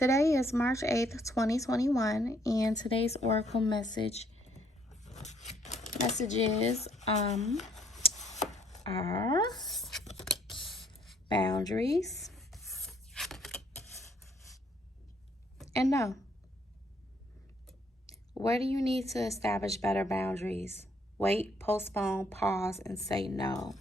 Today is March 8th, 2021, and today's oracle messages are boundaries and no. Where do you need to establish better boundaries? Wait, postpone, pause, and say no.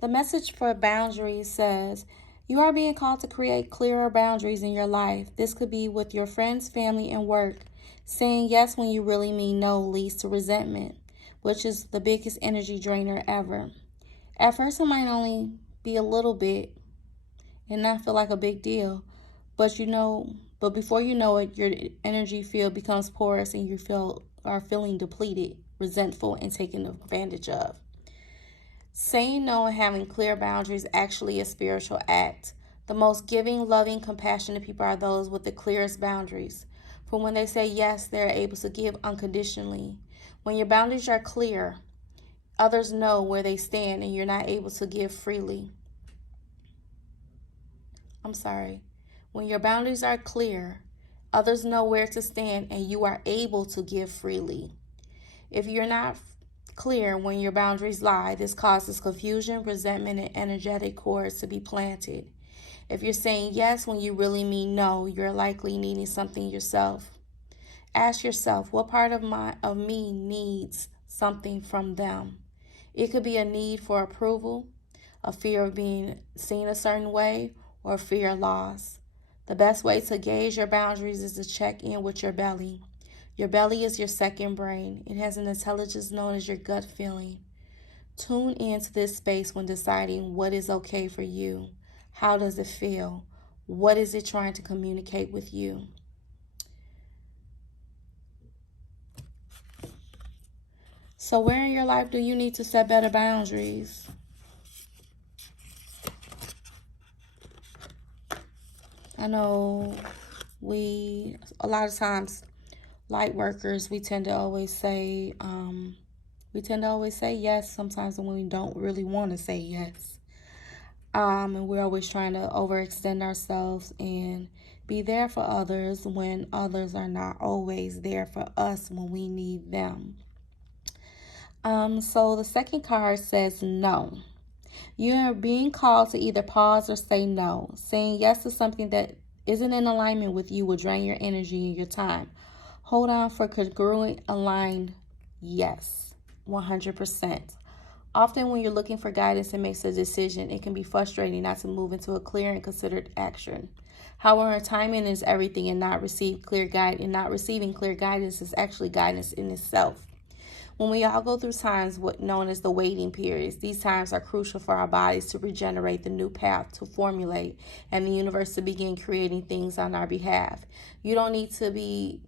The message for boundaries says, you are being called to create clearer boundaries in your life. This could be with your friends, family, and work. Saying yes when you really mean no leads to resentment, which is the biggest energy drainer ever. At first, it might only be a little bit and not feel like a big deal, but before you know it, your energy field becomes porous and you are feeling depleted, resentful, and taken advantage of. Saying no and having clear boundaries is actually a spiritual act. The most giving, loving, compassionate people are those with the clearest boundaries. For when they say yes, they are able to give unconditionally. When your boundaries are clear, others know where they stand and you're not able to give freely. When your boundaries are clear, others know where to stand and you are able to give freely. If you're not clear when your boundaries lie, this causes confusion, resentment, and energetic cords to be planted. If you're saying yes when you really mean no, you're likely needing something yourself. Ask yourself, what part of me needs something from them? It could be a need for approval, a fear of being seen a certain way, or a fear of loss. The best way to gauge your boundaries is to check in with your belly. Your belly is your second brain. It has an intelligence known as your gut feeling. Tune into this space when deciding what is okay for you. How does it feel? What is it trying to communicate with you? So where in your life do you need to set better boundaries? I know a lot of times, light workers, we tend to always say yes sometimes when we don't really want to say yes. And we're always trying to overextend ourselves and be there for others when others are not always there for us when we need them. So the second card says no. You are being called to either pause or say no. Saying yes to something that isn't in alignment with you will drain your energy and your time. Hold on for congruent, aligned yes, 100%. Often when you're looking for guidance and makes a decision, it can be frustrating not to move into a clear and considered action. However, timing is everything, and not receiving clear guidance is actually guidance in itself. When we all go through times what known as the waiting periods, these times are crucial for our bodies to regenerate, the new path to formulate, and the universe to begin creating things on our behalf. You don't need to be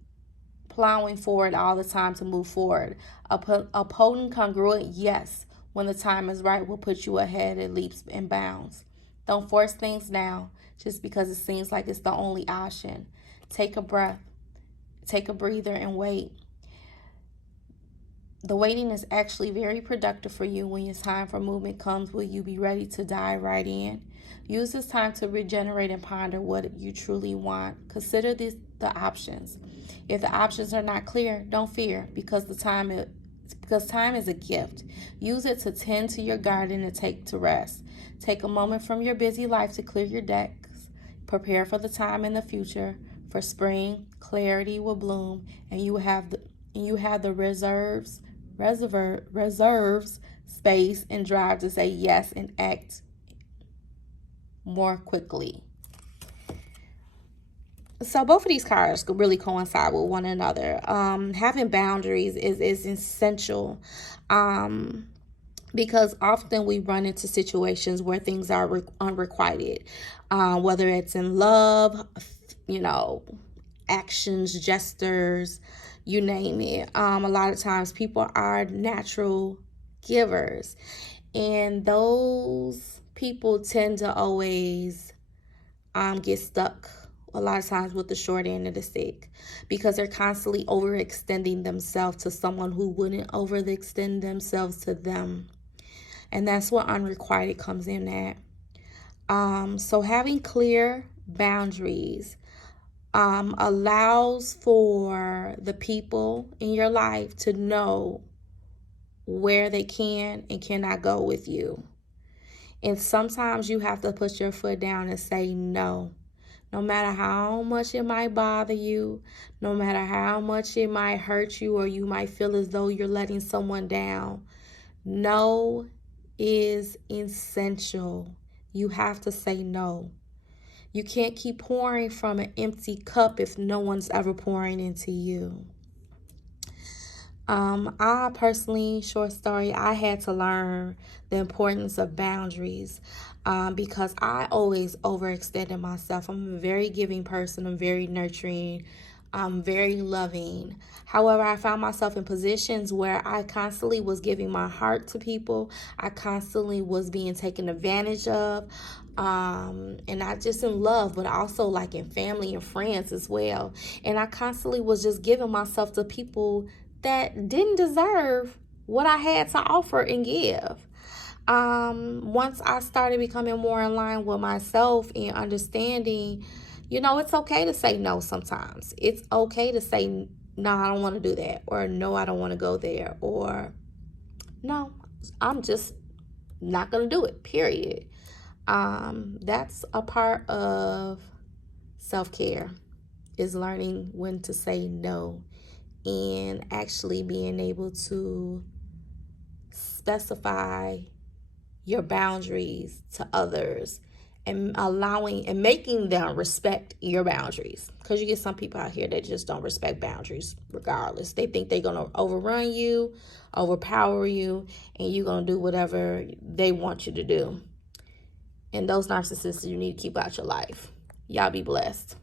plowing forward all the time to move forward. A potent, congruent yes when the time is right will put you ahead at leaps and bounds. Don't force things now just because it seems like it's the only option. Take a breath, take a breather, and wait. The waiting is actually very productive for you. When it's time for movement comes, will you be ready to dive right in? Use this time to regenerate and ponder what you truly want. Consider the options. If the options are not clear, don't fear because time is a gift. Use it to tend to your garden and take to rest. Take a moment from your busy life to clear your decks. Prepare for the time in the future. For spring, clarity will bloom, and you have the reserves, space, and drive to say yes and act more quickly. So both of these cards really coincide with one another. Having boundaries is essential because often we run into situations where things are unrequited, whether it's in love, actions, gestures, you name it. A lot of times people are natural givers, and those people tend to always get stuck a lot of times with the short end of the stick because they're constantly overextending themselves to someone who wouldn't overextend themselves to them. And that's what unrequited comes in at. So having clear boundaries allows for the people in your life to know where they can and cannot go with you. And sometimes you have to put your foot down and say no. No matter how much it might bother you, no matter how much it might hurt you, or you might feel as though you're letting someone down, no is essential. You have to say no. You can't keep pouring from an empty cup if no one's ever pouring into you. I personally, short story, I had to learn the importance of boundaries because I always overextended myself. I'm a very giving person. I'm very nurturing. I'm very loving. However, I found myself in positions where I constantly was giving my heart to people. I constantly was being taken advantage of. And not just in love, but also like in family and friends as well. And I constantly was just giving myself to people that didn't deserve what I had to offer and give. Once I started becoming more in line with myself and understanding, it's okay to say no sometimes. It's okay to say, no, I don't want to do that, or no, I don't want to go there, or no, I'm just not going to do it, period. That's a part of self-care, is learning when to say no and actually being able to specify your boundaries to others and allowing and making them respect your boundaries, because you get some people out here that just don't respect boundaries regardless. They think they're going to overrun you, overpower you, and you're going to do whatever they want you to do. And those narcissists you need to keep out your life. Y'all be blessed.